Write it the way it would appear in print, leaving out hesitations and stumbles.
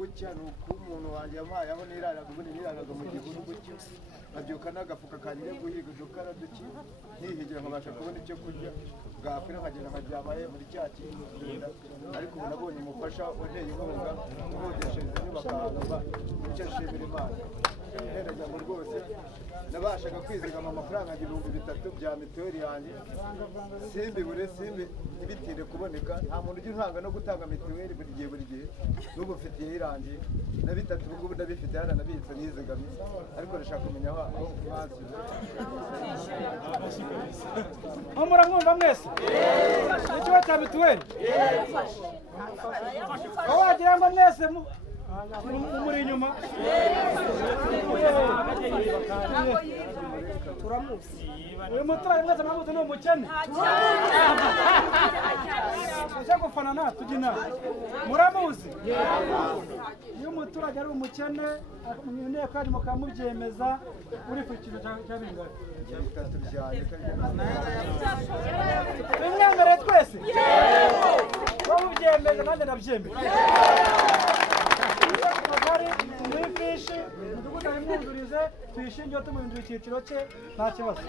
gutya ni uko umuntu wanjye yampaye aho niraraga ubundi niraraga mu gihuru gutyo nkabyuka n'agafuka kanjye guhiga udukara duki nihigira nkabasha kubona icyo kurya bwakwira nkagenda nkajyamaye muri cya kintu ariko ubu nabonye umufasha wanteye inkunga ukodeshereza inyubako ahantu mba icyo nshimira Imana nterajya mu rwose nabashaga kwizigama amafaranga 3,000 bya mituweli yanjye simbibure ntibitinde kuboneka nta muntu ujya untanga no gutanga mituweli buri gihe n'ubu mfitiye irangiye na 3 ubu ngubu ndabifite hano nabitse nizigamye ariko ndashaka kumenya aho bansize muramwumva mwese ikibazo cya mituweli wagira ngo mwese muri inyuma turamuzi uyu muturage mwese mwamuzi ni umukene ujya gufana na tujya inama muramuzi iyo umuturage ari umukene mu nteko yanyu mukamubyemeza uri ku kintu cya bingana bimwemereye twese wowe ubyemeza nanjye nabyemera muri fishi umudugudu arimwuzurize tuyishingiyeho tumuhindura icyiciro cye nta kibazo